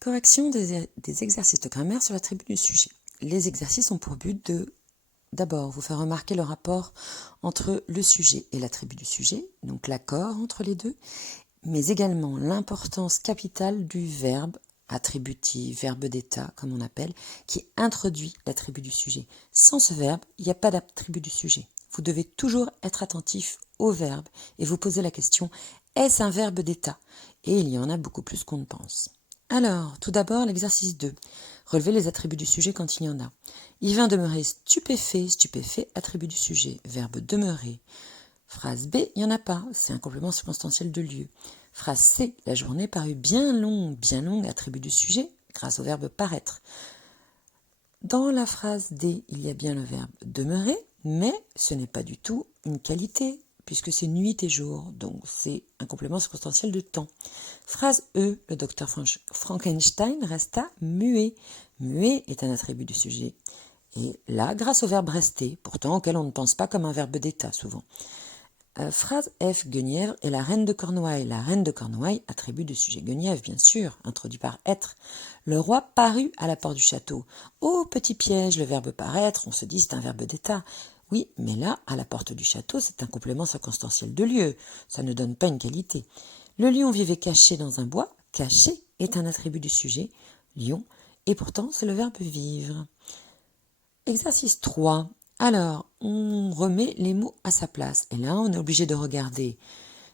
Correction des exercices de grammaire sur l'attribut du sujet. Les exercices ont pour but de, d'abord, vous faire remarquer le rapport entre le sujet et l'attribut du sujet, donc l'accord entre les deux, mais également l'importance capitale du verbe attributif, verbe d'état, comme on appelle, qui introduit l'attribut du sujet. Sans ce verbe, il n'y a pas d'attribut du sujet. Vous devez toujours être attentif au verbe et vous poser la question, est-ce un verbe d'état? Et il y en a beaucoup plus qu'on ne pense. Alors, tout d'abord, l'exercice 2. Relever les attributs du sujet quand il y en a. Il vint demeurer stupéfait, stupéfait, attribut du sujet, verbe demeurer. Phrase B, il n'y en a pas, c'est un complément circonstanciel de lieu. Phrase C, la journée parut bien longue, attribut du sujet, grâce au verbe paraître. Dans la phrase D, il y a bien le verbe demeurer, mais ce n'est pas du tout une qualité, puisque c'est nuit et jour, donc c'est un complément circonstanciel de temps. Phrase E, le docteur Frankenstein resta muet. Muet est un attribut du sujet. Et là, grâce au verbe rester, pourtant auquel on ne pense pas comme un verbe d'état souvent. Phrase F, Guenièvre est la reine de Cornouailles. La reine de Cornouailles, attribut du sujet Guenièvre, bien sûr, introduit par être. Le roi parut à la porte du château. Oh, petit piège, le verbe paraître, on se dit c'est un verbe d'état. Oui, mais là, à la porte du château, c'est un complément circonstanciel de lieu. Ça ne donne pas une qualité. Le lion vivait caché dans un bois. Caché est un attribut du sujet, lion, et pourtant c'est le verbe vivre. Exercice 3. Alors, on remet les mots à sa place. Et là, on est obligé de regarder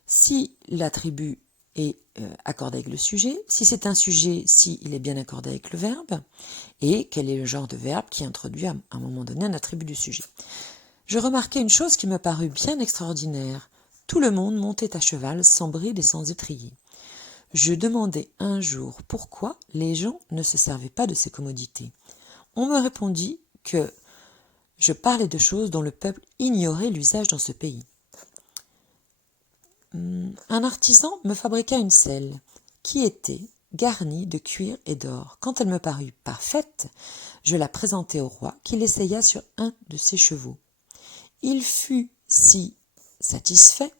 si l'attribut est accordé avec le sujet, si c'est un sujet, si il est bien accordé avec le verbe, et quel est le genre de verbe qui introduit à un moment donné un attribut du sujet. Je remarquais une chose qui me parut bien extraordinaire. Tout le monde montait à cheval sans bride et sans étrier. Je demandai un jour pourquoi les gens ne se servaient pas de ces commodités. On me répondit que je parlais de choses dont le peuple ignorait l'usage dans ce pays. Un artisan me fabriqua une selle qui était garnie de cuir et d'or. Quand elle me parut parfaite, je la présentai au roi qui l'essaya sur un de ses chevaux. Il fut si satisfait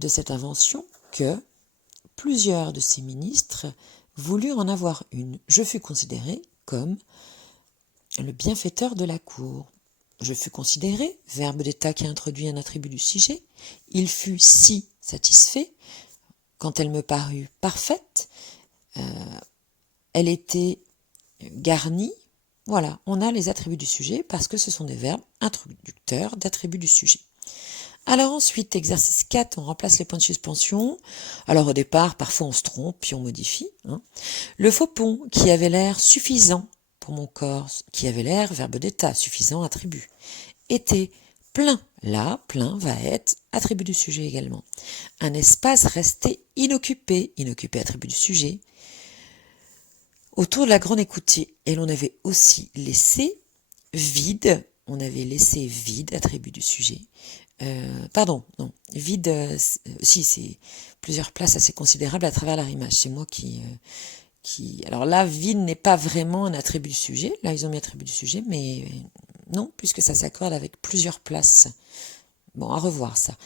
de cette invention que plusieurs de ses ministres voulurent en avoir une. Je fus considéré comme le bienfaiteur de la cour. Je fus considéré, verbe d'état qui introduit un attribut du sujet. Il fut si satisfait. Quand elle me parut parfaite, elle était garnie. Voilà, on a les attributs du sujet parce que ce sont des verbes introducteurs d'attributs du sujet. Alors ensuite, exercice 4, on remplace les points de suspension. Alors au départ, parfois on se trompe, puis on modifie. Le faux pont, qui avait l'air suffisant pour mon corps, qui avait l'air, verbe d'état, suffisant, attribut, était plein. Là, plein va être attribut du sujet également. Un espace restait inoccupé, inoccupé attribut du sujet. Autour de la grande écoutille, et l'on avait aussi laissé vide, attribut du sujet. Vide, si, c'est plusieurs places assez considérables à travers l'arrimage. C'est moi qui... Alors là, vide n'est pas vraiment un attribut du sujet. Là, ils ont mis attribut du sujet, mais non, puisque ça s'accorde avec plusieurs places. Bon, à revoir ça.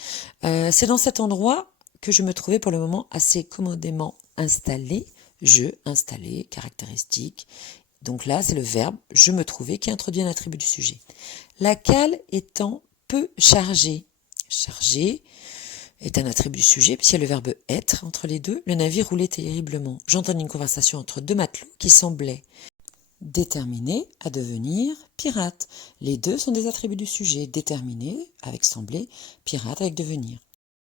C'est dans cet endroit que je me trouvais pour le moment assez commodément installé. Je, installé, caractéristique. Donc là, c'est le verbe « je me trouvais » qui introduit un attribut du sujet. La cale étant peu chargée. Chargée est un attribut du sujet, puisqu'il y a le verbe « être » entre les deux. Le navire roulait terriblement. J'entendis une conversation entre deux matelots qui semblaient déterminés à devenir pirates. Les deux sont des attributs du sujet. Déterminés avec sembler, pirate avec devenir.